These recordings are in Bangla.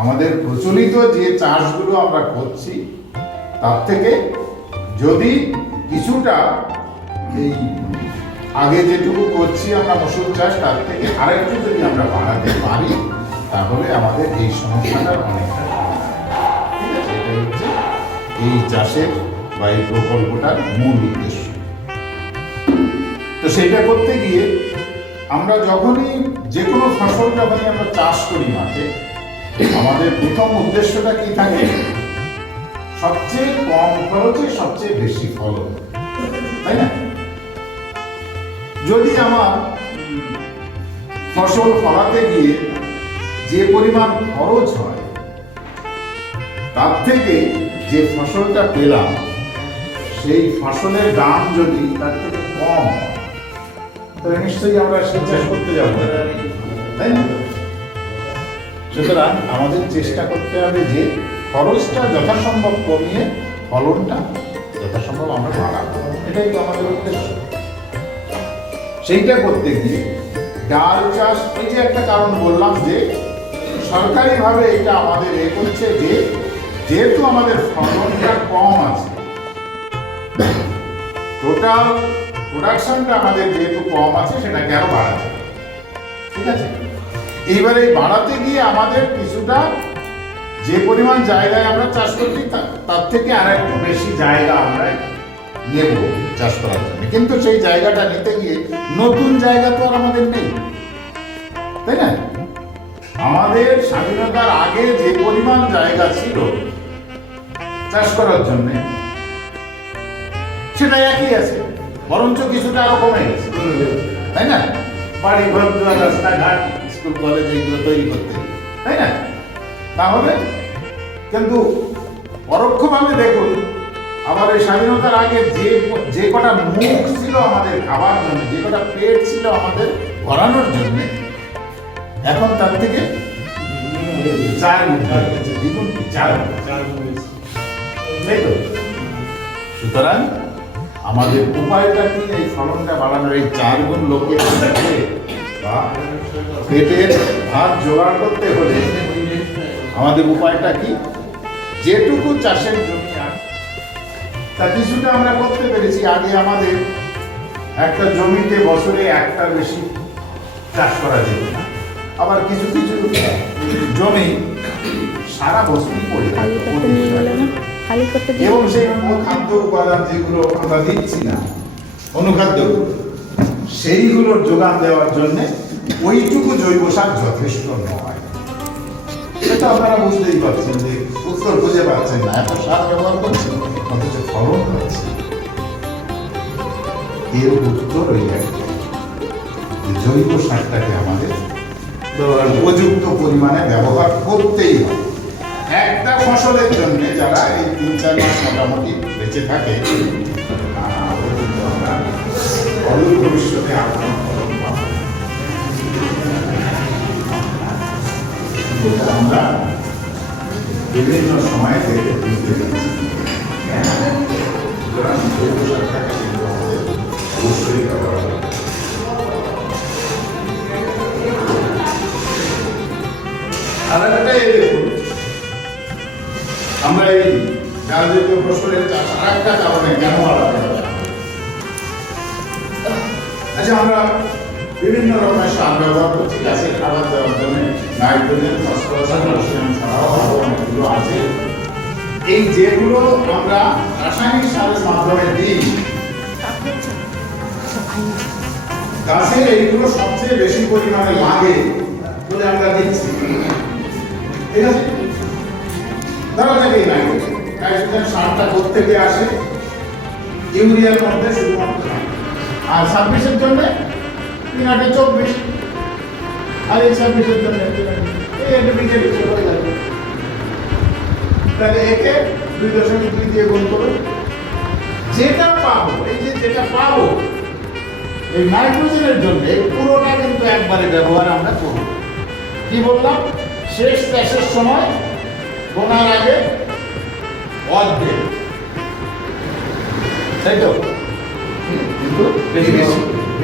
আমাদের প্রচলিত যে চাষগুলো আমরা করছি তার থেকে যদি কিছুটা এই আগে যেটুকু করছি আমরা মসুর চাষ তার থেকে আরেকটু যদি আমরা বাড়াতে পারি তাহলে আমাদের এই সমস্যাটা অনেকটা ঠিক আছে। এটাই হচ্ছে এই চাষের বা এই প্রকল্পটার মূল উদ্দেশ্য। তো সেটা করতে গিয়ে আমরা যখনই যে কোনো ফসল যখনই আমরা চাষ করি মাঠে, আমাদের প্রথম উদ্দেশ্যটা কি থাকে? সবচেয়ে কম খরচে সবচেয়ে বেশি ফলন, তাই না? যদি আমার ফসল ফলাতে গিয়ে যে পরিমাণ খরচ হয় তার থেকে যে ফসলটা পেলাম সেই ফসলের দাম যদি তার থেকে কম হয় তাহলে নিশ্চয়ই আমরা সেই চাষ করতে যাবো, তাই না? সুতরাং আমাদের চেষ্টা করতে হবে যে খরচটা যথাসম্ভব কমিয়ে ফলনটা যথাসম্ভব আমরা বাড়াবো, এটাই তো আমাদের উদ্দেশ্য। সেইটা করতে গিয়ে ডাল চাষ, এই যে একটা কারণ বললাম যে সরকারিভাবে এটা আমাদের করছে যে যেহেতু আমাদের ফলনটা কম আছে, টোটাল প্রোডাকশনটা আমাদের যেহেতু কম আছে সেটাকে আরো বাড়াতে, ঠিক আছে। এইবারে বাড়াতে গিয়ে আমাদের কিছুটা যে পরিমাণ জায়গায় আমরা চাষ করছি তার থেকে আর একটু বেশি জায়গা আমরা নেব চাষ করার জন্য, কিন্তু সেই জায়গাটা নিতে গিয়ে নতুন জায়গা তো আর আমাদের নেই, তাই না? আমাদের স্বাধীনতার আগে যে পরিমাণ জায়গা ছিল চাষ করার জন্য সেটা একই আছে, বরঞ্চ কিছুটা আরো কমে গেছে, তাই না? বাড়ি ঘর দুয়ার রাস্তাঘাট স্কুল কলেজ এইগুলো তৈরি করতে, তাই না? তাহলে কিন্তু পরোক্ষভাবে দেখুন আবার এই স্বাধীনতার আগে যে কটা মুখ ছিল আমাদের খাবার জন্য, যে কটা পেট ছিল আমাদের ভরানোর জন্য, এখন তার থেকে 4 গুণ হয়ে গেছে, দ্বিগুণ 4 গুণ, তাই তো? সুতরাং আমাদের উপায়টা কি? এই ফলনটা বাড়ানোর, এই 4 গুণ লোকের বা পেটের ভাত জোগাড় করতে হলে আমাদের উপায়টা কি? যেটুকু চাষের জমি আছে তা কিছুটা আমরা করতে পেরেছি। আগে আমাদের একটা জমিতে বছরে একটার বেশি চাষ করা যেত না, আবার কিছু কিছু জমি সারা বছরই পড়ে থাকতো, এবং সেই খাদ্য উপাদান যেগুলো আমরা দিচ্ছি না, অনুখাদ্য, সেইগুলোর যোগান দেওয়ার জন্য ওইটুকু জৈব সার যথেষ্ট নয়। এটা আপনারা বুঝতেই পারছেন যে উত্তর খুঁজে পাচ্ছেন না, এত সার ব্যবহার করছেন অথচ ফলন হচ্ছে। এর উত্তর ওই একটা, জৈব সারটাকে আমাদের উপযুক্ত পরিমাণে ব্যবহার করতেই হবে। একটা ফসলের জন্য যারা এই 3-4 মাস মোটামুটি বেঁচে থাকে, আমরা অদূর ভবিষ্যতে আমরা বিভিন্ন সময় থেকে বুঝতে পারছি। অবশ্যই ব্যবহার করতে আমরা এই ডাল জাতীয় ফসলের চাষ আর একটা কারণে কেন বাড়াতে হবে? আচ্ছা, আমরা বিভিন্ন রকমের সার ব্যবহার করছি গাছের খাবার দেওয়ার জন্য, নাইট্রোজেন, ফসফরাস, ক্যালসিয়াম ছাড়াও আরো অনেকগুলো আছে। এই যেগুলো আমরা রাসায়নিক সারের মাধ্যমে দিই, গাছের এইগুলো সবচেয়ে বেশি পরিমাণে লাগে বলে আমরা দিচ্ছি, ঠিক আছে? ধরা যাক এই নাইট্রোজেন সারটা কোত্থেকে আসে? ইউরিয়ার মধ্যে শুধুমাত্র, আর 26-এর জন্য 3-24, আর এই 26-এর জন্য তাহলে একে 2.2 দিয়ে গুণ করুন, যেটা পাবো, এই যে যেটা পাবো এই নাইট্রোজেনের জন্য পুরোটা কিন্তু একবারে ব্যবহার আমরা করব। কি বললাম? শেষ চাষের সময় বোনার আগে অর্ধেক, তাই তো? কিন্তু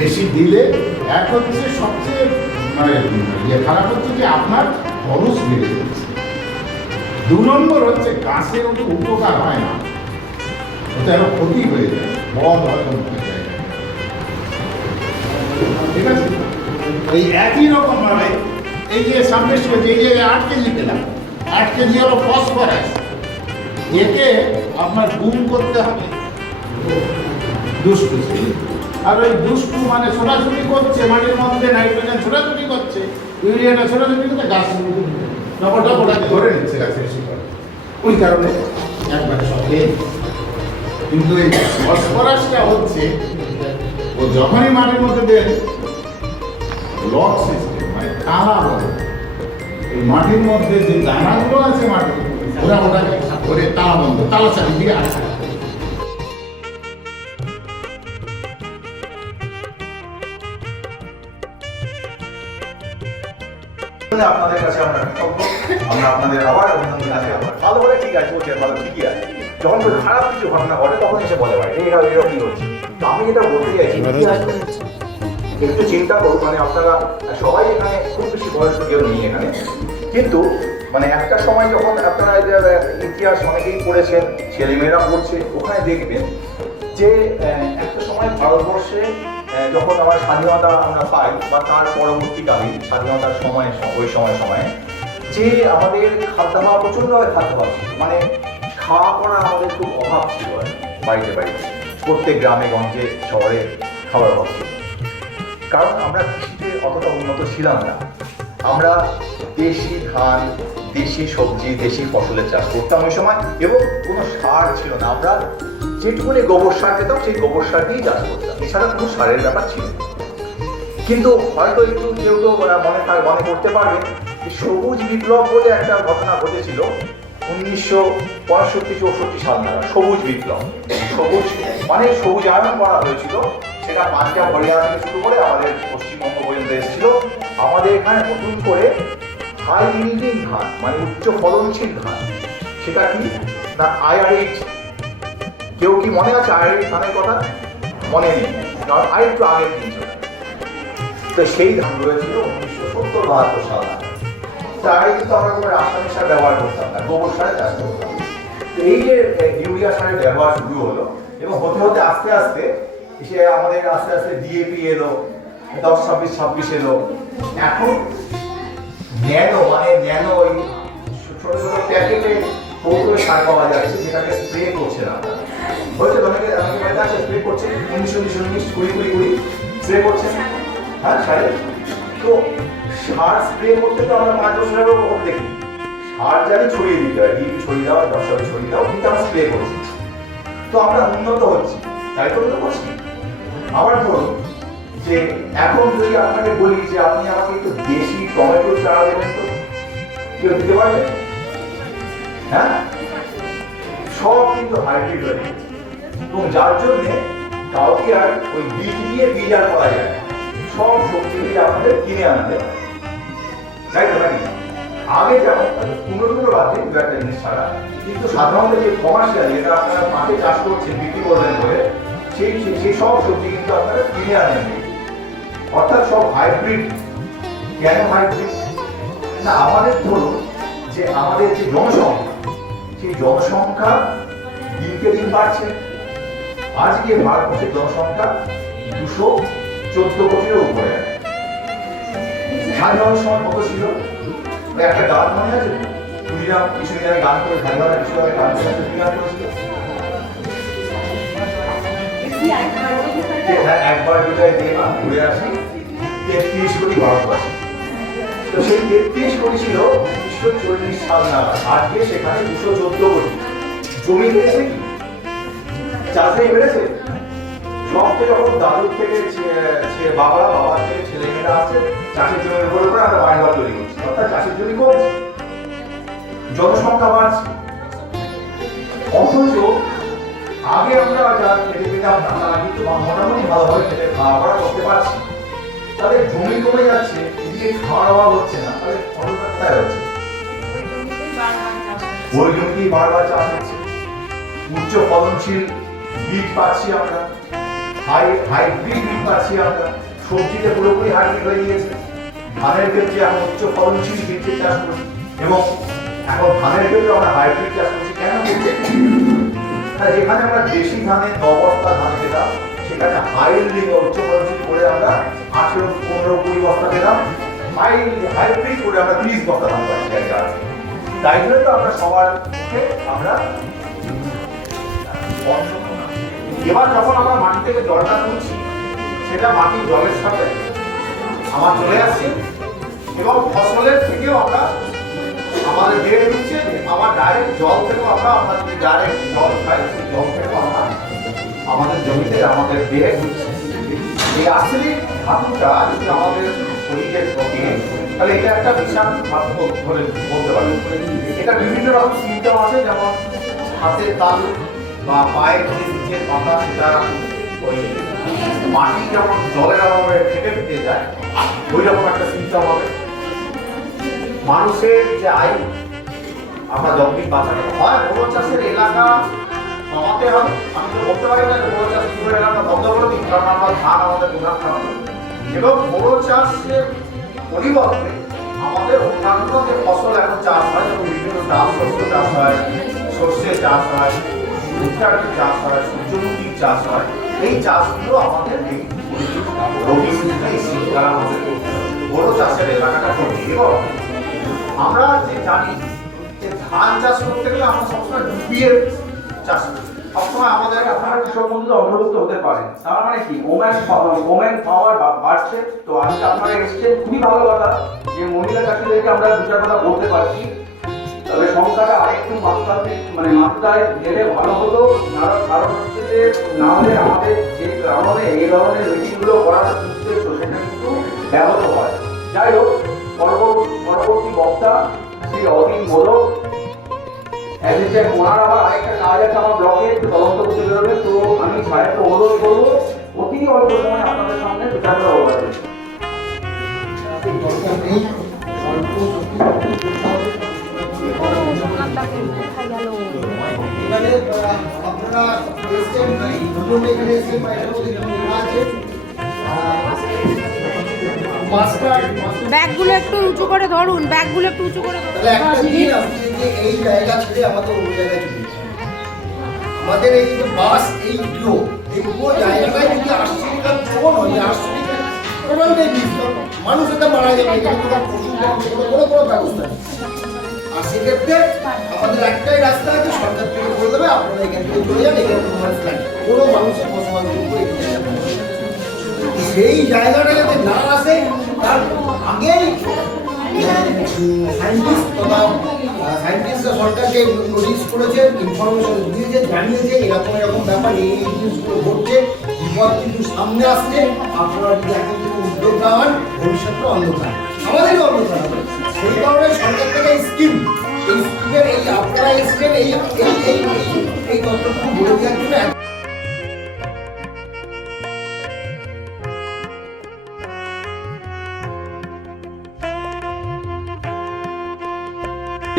বেশি দিলে এক হচ্ছে সবচেয়ে মানে খারাপ হচ্ছে যে আপনার খরচ বেড়ে যাচ্ছে। 2 নম্বর হচ্ছে গাছের ওটা উপকার হয় না, ওটা আরো ক্ষতি হয়ে যায়, বদ হজম হয়ে যায়। ঠিক আছে, এই একই রকম ভাবে এই যে 26 কেজি, এই যে 8 কেজি পেলাম, 8 কেজি হলো ফসফরাস, একে আপনার গুণ করতে হবে দুষ্টু। আর ওই দুষ্টু মানে ছোটাছুটি করছে মাটির মধ্যে, নাইট্রোজেন ছোটাছুটি করছে, ইউরিয়াটা ছোটাছুটি করতে গাছ ওটাকে ধরে নিচ্ছে গাছের শিকড়, ওই কারণে একবারে সব নেই। কিন্তু এই ফসফরাসটা হচ্ছে ও যখনই মাটির মধ্যে দেন লক সিস্টেম, মানে তালা বলে, এই মাটির মধ্যে যে দানাগুলো আছে মাটির ওরা ওটাকে করে তালা বন্ধ, তালা চাবি দিয়ে আসে। আপনাদের কাছে আমরা কৃতজ্ঞ, আমরা আপনাদের আবার অভিনন্দন জানাই। ভালো বলে ঠিক আছে, বলছে ভালো ঠিকই আছে, যখন কোনো খারাপ কিছু ঘটনা ঘটে তখন এসে বলে ভাই এরা কি হচ্ছে। তো আমি যেটা বলতে চাইছি, একটু চিন্তা করুন, মানে আপনারা সবাই এখানে খুব বেশি বয়স্ক কেউ নেই এখানে, কিন্তু মানে একটা সময় যখন আপনারা ইতিহাস অনেকেই পড়েছেন, ছেলেমেয়েরা পড়ছে, ওখানে দেখবেন যে একটা সময় ভারতবর্ষে যখন আমার স্বাধীনতা আমরা পাই বা তার পরবর্তীকালীন স্বাধীনতার সময় ওই সময়ে যে আমাদের খাদ্যাভাব প্রচণ্ডভাবে খাদ্যাভাব ছিল, মানে খাওয়া পড়া আমাদের খুব অভাব ছিল, বাড়িতে বাড়িতে প্রত্যেক গ্রামে গঞ্জে শহরে খাওয়ার অভাব ছিল, কারণ আমরা কৃষিতে অতটা উন্নত ছিলাম না। আমরা দেশি ধান, দেশি সবজি, দেশি ফসলের চাষ করতাম ওই সময়, এবং কোনো সার ছিল না। আমরা যেটুকুনি গোবর সার পেতাম সেই গোবর সার দিয়েই চাষ করতাম, এছাড়া কোনো সারের ব্যাপার ছিল। কিন্তু হয়তো একটু কেউ তো মনে করতে পারবেন যে সবুজ বিপ্লব বলে একটা ঘটনা ঘটেছিল 1965-64 সাল নাগাদ। সবুজ বিপ্লব, সবুজ মানে সবুজায়ন করা হয়েছিল, সেটা পাঞ্জাব হরিয়ানা থেকে শুরু করে আমাদের পশ্চিমবঙ্গ পর্যন্ত এসেছিল। আমাদের এখানে নতুন করে হাই ইল্ডিং ধান, মানে উচ্চ ফলনশীল ধান, সেটা কি না IR8। কেউ কি মনে আছে IR8 ধানের কথা? মনে নেই, কারণ আরেকটু আগের দিন ছিল। তো সেই ধান রয়েছিল 1970-72 সাল নাগাদ। তাই কিন্তু আমরা কোনো রাসায়নিক সার ব্যবহার করতাম না, গোবর সারে চাষ করতাম। তো এই যে ইউরিয়া সারের ব্যবহার শুরু হলো, এবং হতে হতে আস্তে আস্তে আমাদের আস্তে আস্তে DAP এলো, 10-26 এলো। এখন ন্যানো ওই ছোট ছোট প্যাকেটে কৌটো সার পাওয়া যাচ্ছে, যেটাকে স্প্রে করছে না। হয়েছে অনেকে বাড়িতে আছে স্প্রে করছে, 19-20 স্প্রে করছে, হ্যাঁ সারে। তো সার স্প্রে করতে তো আমরা 5 বছরেরও কখন দেখি, সার জানি ছড়িয়ে দিতে হয়, DAP ছড়িয়ে দাও, 10 ছড়িয়ে দাও, কিন্তু আমরা স্প্রে করছি। তো আমরা উন্নত হচ্ছি, তাই তো করছি। আবার ধরুন যে এখন যদি আপনাকে বলি যে আপনি আমাকে একটু দেশি টমেটো চারা দেবেন, তো কেউ দিতে পারবে? হ্যাঁ, সব কিন্তু হাইব্রিড হয়ে গেছে, এবং যার জন্যে কাউকে আর ওই বীজ দিয়ে বীজ আর করা যায় না, সব সবজি দিয়ে আপনাদের কিনে আনতে হবে, তাই তো নাকি? আগে যেমন পুরো রাজ্যে দু একটা জিনিস ছাড়া, কিন্তু সাধারণত যে কমার্শিয়াল, যেটা আপনারা মাঠে চাষ করছেন বিক্রি করবেন বলে, সেই সব সবজি কিন্তু আপনারা কিনে আনেন, অর্থাৎ সব হাইব্রিড। কেন হাইব্রিড না? আমাদের ধরুন যে আমাদের যে জনসংখ্যা, সেই জনসংখ্যা দিনকে দিন বাড়ছে। আজকে ভারতবর্ষের জনসংখ্যা 214 কোটির উপরে। স্বাধীনতার সময় কত ছিল? একটা গান মনে আছে, কুড়িরাম কিছুদিন আগে গান করে, স্বাধীনতার কিছু আগে গান করে, গান করেছিল একবার বিজয় দিয়ে না ঘুরে আসি 33 কোটি ভারতবাসী। তো সেই 33 কোটি ছিল 1940 সাল নাগাদ, আজকে সেখানে 214 কোটি। জমি বেড়েছে কি? চাষে বেড়েছে? সব তো যখন দাদুর থেকে বাবার থেকে ছেলেমেয়েরা আসছে, চাষের জমির উপর আমরা বাড়িঘর তৈরি করছি, অর্থাৎ চাষের জমি কমছে, জনসংখ্যা বাড়ছে। অথচ আগে আমরা যা খেতে পেতাম না, তারা কিন্তু মোটামুটি ভালোভাবে খেতে খাওয়া করতে পারছি। তাহলে জমি কমে যাচ্ছে, এদিকে খাওয়ার অভাব হচ্ছে না, তাহলে ফলনটা কোথায় হচ্ছে? ওই জমিতেই বারবার চাষ হচ্ছে, উচ্চ ফলনশীল বীজ পাচ্ছি আমরা, হাইব্রিড বীজ পাচ্ছি আমরা, সবজিতে পুরোপুরি হাইব্রিড হয়ে গিয়েছে। ধানের ক্ষেত্রে এখন উচ্চ ফলনশীল বীজের চাষ করি, এবং এখন ধানের ক্ষেত্রে আমরা হাইব্রিড চাষ করছি কেন করছি? না, যেখানে আমরা দেশি ধানে 9 বস্তা ধান পেতাম সেখানে হাইব্রিড উচ্চ ফলনশীল করে আমরা 18, 15, 20 বস্তা পেতাম, হাইব্রিড করে আমরা 30 বস্তা ধান পাচ্ছি একটা। তাই জন্য তো আমরা সবার মুখে আমরা এবার যখন আমরা মাটি থেকে জলটা তুলছি সেটা মাটির জলের সাথে আমার চলে আসছে এবং ফসলের থেকেও আমরা আমাদের দেহে ঢুকছে, আমার ডাইরেক্ট জল থেকেও আমরা যদি ডাইরেক্ট জল খাই সেই জল থেকেও আমরা আমাদের জমিতে আমাদের দেহে ঢুকছে। এই আসলে ধাতুটা যদি আমাদের শরীরে ঢোকে তাহলে এটা একটা বিশাল ধাতু ধরে বলতে পারি। এটা বিভিন্ন রকম সিমটম আছে, যেমন হাতের তালু বা পায়ের নিচের পাতা, সেটা ওই মাটি যেমন জলের অভাবে ফেটে ফেটে যায় ওই রকম একটা সিমটম হবে। মানুষের যে আয়ু আমরা যতদিন বাঁচানো হয়, বোরো চাষের এলাকা কমাতে হবে। আমি তো বলতে পারি না যে বোরো চাষ পুরো এলাকা বন্ধ করে দিই, কারণ আমরা ধান আমাদের প্রধান খাওয়ানো এবং বোরো চাষের পরিবর্তে আমাদের অন্যান্য যে ফসল এখন চাষ হয়, যেমন বিভিন্ন ডাল শস্য চাষ হয়, সর্ষে চাষ হয়, ভুট্টার চাষ হয়, সূর্যমুখীর চাষ হয়, এই চাষগুলো আমাদের এই রবি সিজনে এই শীতকালে আমাদের বড় চাষের এলাকাটা করছি। এবং আমরা যে জানি যে ধান চাষ করতে গেলে আমরা সবসময় ডুবিয়ে চাষ করি, সবসময় আমাদের আপনারা কৃষক বন্ধু অন্তর্ভুক্ত হতে পারেন। তার মানে কি ওমেন পাওয়ার বাড়ছে। তো আজকে আপনারা এসেছেন, খুবই ভালো কথা যে মহিলা চাষিদেরকে আমরা দু চার কথা বলতে পারছি। তবে সংখ্যাটা আরেকটু মাত্রায় গেলে ভালো হতো। কারণ হচ্ছে যে না হলে আমাদের যে কারণে এই ধরনের মিটিংগুলো করার উদ্দেশ্য সেটা কিন্তু ব্যাহত হয়। যাই হোক, পরবর্তী বক্তা শ্রী অতীন মোদক এসেছেন। ওনার আবার আরেকটা কাজ আছে আমার ব্লকে, একটু তদন্ত করতে বেরোবে। তো আমি সাহেবকে অনুরোধ করবো অতি অল্প সময় আপনাদের সামনে বিচারটা অবগত। আপনারা ব্যাগগুলো একটু উঁচু করে ধরুন, ব্যাগগুলো একটু উঁচু করে ধরুন। একটা দিন আসছে যে এই জায়গা ছেড়ে আমাদের অন্য জায়গায় চলে যাবে। আমাদের এই যে বাস এইগুলো জায়গাটায় যদি আর্সেনিকের প্রবণ হয়, আর্সেনিকের প্রবণটাই বিস্তর, মানুষ এটা মারা যাবে, এখানে কোনো পশু কোনো ব্যবস্থা নেই। আর সেক্ষেত্রে আমাদের একটাই রাস্তা আছে, সরকার থেকে বলে দেবে আপনারা এখান থেকে চলে যান, এখানে কোনো মানুষ লাগে, কোনো মানুষের বসবাস করে সেই জায়গাটা যাতে না আসে তার আগেই সায়েন্টিস্টরা সরকারকে নোটিশ করেছে, ইনফরমেশন দিয়েছে, জানিয়েছে এরকম এরকম ব্যাপার, এই জিনিসগুলো ঘটছে, বিপদ কিন্তু সামনে আসছে, আপনারা যদি এখন থেকে উদ্যোগ না হন ভবিষ্যৎটা অন্ধকার, আমাদেরই অন্ধকার হবে। সেই কারণে সরকার থেকে এই স্কিমের এই আপনারা এসছেন এই তথ্যটুকু বলে দেওয়ার জন্য।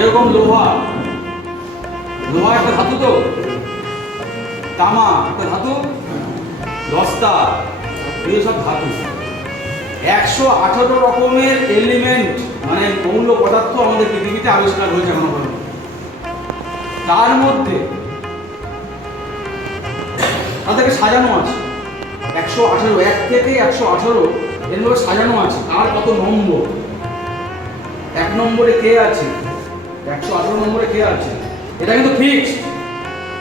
এরকম লোহা একটা ধাতু, তো তামা একটা ধাতু, দস্তা, এগুলো সব ধাতু। 118 রকমের এলিমেন্ট মানে মৌল পদার্থ আমাদের পৃথিবীতে আবিষ্কার হয়েছে এখনো পর্যন্ত। তার মধ্যে তাদেরকে সাজানো আছে 118, 1 থেকে 118 এর মধ্যে সাজানো আছে। আর কত নম্বর, 1 নম্বরে কে আছে, 118 নম্বরে কে আছে, এটা কিন্তু ফিক্সড।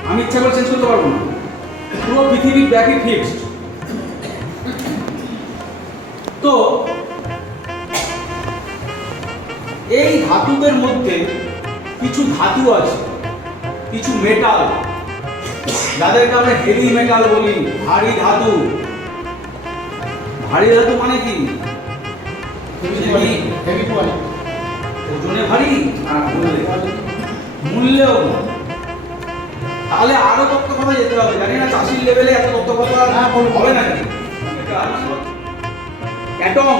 আমি ইচ্ছা করে চেঞ্জ করতে পারবো না, পুরো পৃথিবীর ব্যাপী ফিক্সড। তো এই ধাতুদের মধ্যে কিছু ধাতু আছে, কিছু মেটাল, যাদেরকে আমরা হেভি মেটাল বলি, ভারী ধাতু। ভারী ধাতু মানে কি? ওজনে ভারী, মূল্যেও। তাহলে আরো তথ্য কথা যেতে হবে, জানি না চাষির লেভেলে এত তথ্য কথা হবে নাকি। অ্যাটম